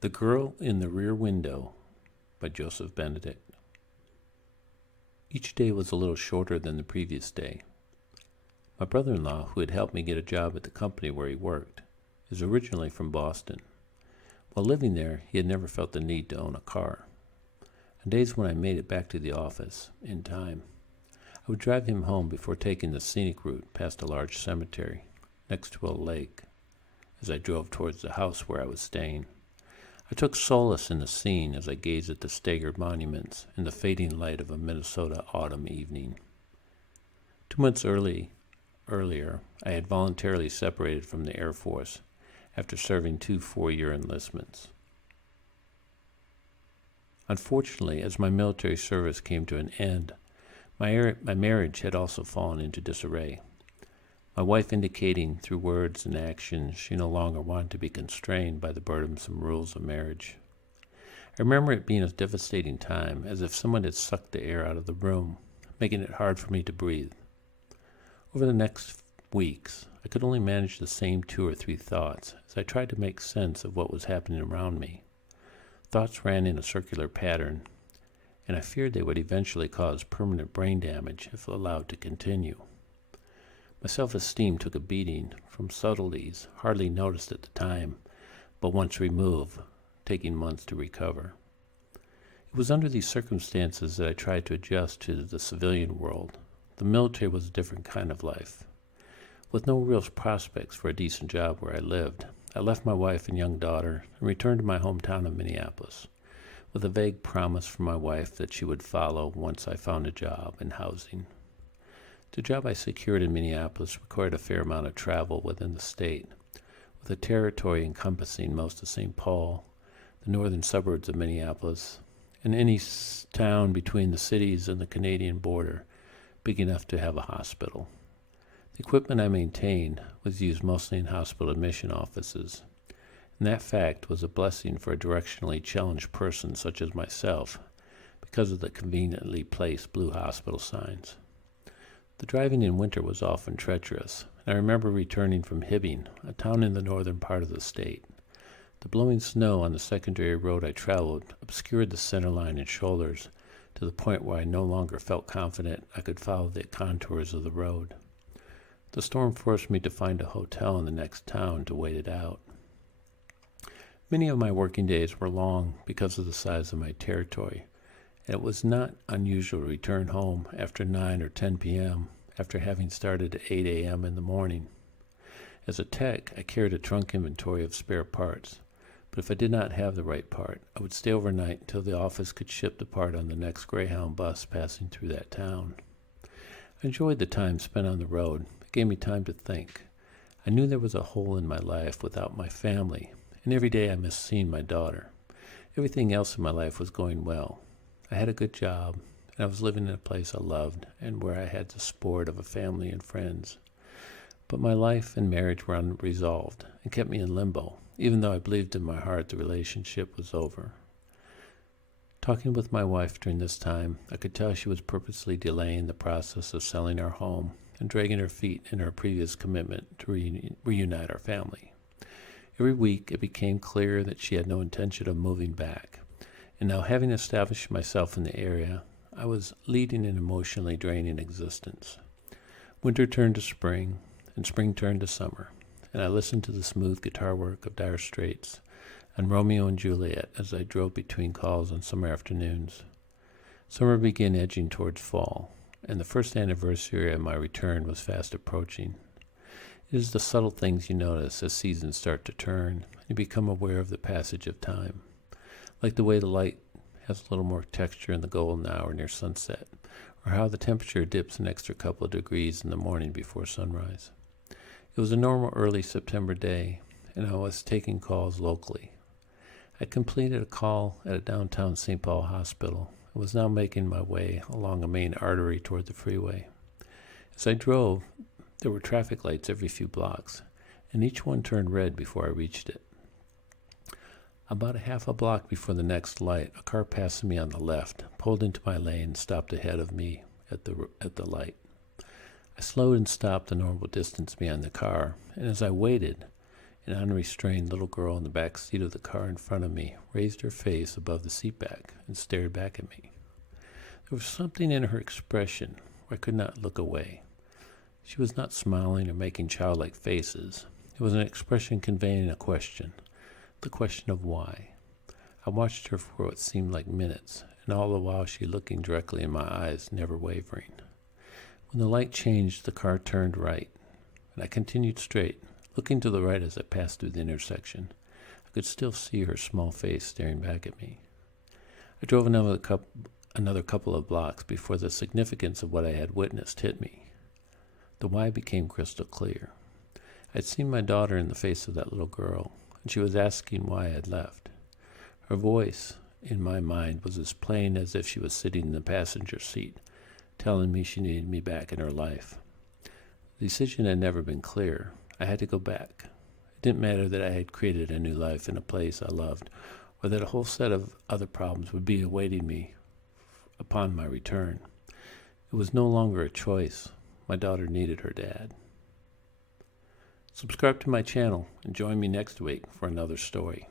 The Girl in the Rear Window by Joseph Benedict. Each day was a little shorter than the previous day. My brother-in-law, who had helped me get a job at the company where he worked, is originally from Boston. While living there, he had never felt the need to own a car. On days when I made it back to the office in time, I would drive him home before taking the scenic route past a large cemetery next to a lake as I drove towards the house where I was staying. I took solace in the scene as I gazed at the staggered monuments in the fading light of a Minnesota autumn evening. 2 months earlier, I had voluntarily separated from the Air Force after serving 2 4-year enlistments. Unfortunately, as my military service came to an end, my marriage had also fallen into disarray. My wife indicating through words and actions she no longer wanted to be constrained by the burdensome rules of marriage. I remember it being a devastating time, as if someone had sucked the air out of the room, making it hard for me to breathe. Over the next weeks, I could only manage the same 2 or 3 thoughts as I tried to make sense of what was happening around me. Thoughts ran in a circular pattern, and I feared they would eventually cause permanent brain damage if allowed to continue. My self-esteem took a beating from subtleties hardly noticed at the time, but once removed, taking months to recover. It was under these circumstances that I tried to adjust to the civilian world. The military was a different kind of life. With no real prospects for a decent job where I lived, I left my wife and young daughter and returned to my hometown of Minneapolis, with a vague promise from my wife that she would follow once I found a job and housing. The job I secured in Minneapolis required a fair amount of travel within the state, with a territory encompassing most of St. Paul, the northern suburbs of Minneapolis, and any town between the cities and the Canadian border big enough to have a hospital. The equipment I maintained was used mostly in hospital admission offices, and that fact was a blessing for a directionally challenged person such as myself because of the conveniently placed blue hospital signs. The driving in winter was often treacherous, and I remember returning from Hibbing, a town in the northern part of the state. The blowing snow on the secondary road I traveled obscured the center line and shoulders to the point where I no longer felt confident I could follow the contours of the road. The storm forced me to find a hotel in the next town to wait it out. Many of my working days were long because of the size of my territory, and it was not unusual to return home after 9 or 10 p.m. after having started at 8 a.m. in the morning. As a tech, I carried a trunk inventory of spare parts, but if I did not have the right part, I would stay overnight until the office could ship the part on the next Greyhound bus passing through that town. I enjoyed the time spent on the road. It gave me time to think. I knew there was a hole in my life without my family, and every day I missed seeing my daughter. Everything else in my life was going well. I had a good job, and I was living in a place I loved and where I had the support of a family and friends. But my life and marriage were unresolved and kept me in limbo, even though I believed in my heart the relationship was over. Talking with my wife during this time, I could tell she was purposely delaying the process of selling our home and dragging her feet in her previous commitment to reunite our family. Every week it became clear that she had no intention of moving back. And now, having established myself in the area, I was leading an emotionally draining existence. Winter turned to spring, and spring turned to summer, and I listened to the smooth guitar work of Dire Straits and Romeo and Juliet as I drove between calls on summer afternoons. Summer began edging towards fall, and the first anniversary of my return was fast approaching. It is the subtle things you notice as seasons start to turn, and you become aware of the passage of time. Like the way the light has a little more texture in the golden hour near sunset, or how the temperature dips an extra couple of degrees in the morning before sunrise. It was a normal early September day, and I was taking calls locally. I completed a call at a downtown St. Paul hospital and was now making my way along a main artery toward the freeway. As I drove, there were traffic lights every few blocks, and each one turned red before I reached it. About a half a block before the next light, a car passed me on the left, pulled into my lane, and stopped ahead of me at the light. I slowed and stopped the normal distance behind the car, and as I waited, An unrestrained little girl in the back seat of the car in front of me raised her face above the seatback and stared back at me. There was something in her expression where I could not look away. She was not smiling or making childlike faces. It was an expression conveying a question, the question of why. I watched her for what seemed like minutes, and all the while she looking directly in my eyes, never wavering. When the light changed, the car turned right, and I continued straight, looking to the right as I passed through the intersection. I could still see her small face staring back at me. I drove another couple of blocks before the significance of what I had witnessed hit me. The why became crystal clear. I had seen my daughter in the face of that little girl, and she was asking why I had left. Her voice, in my mind, was as plain as if she was sitting in the passenger seat, telling me she needed me back in her life. The decision had never been clear. I had to go back. It didn't matter that I had created a new life in a place I loved, or that a whole set of other problems would be awaiting me upon my return. It was no longer a choice. My daughter needed her dad. Subscribe to my channel and join me next week for another story.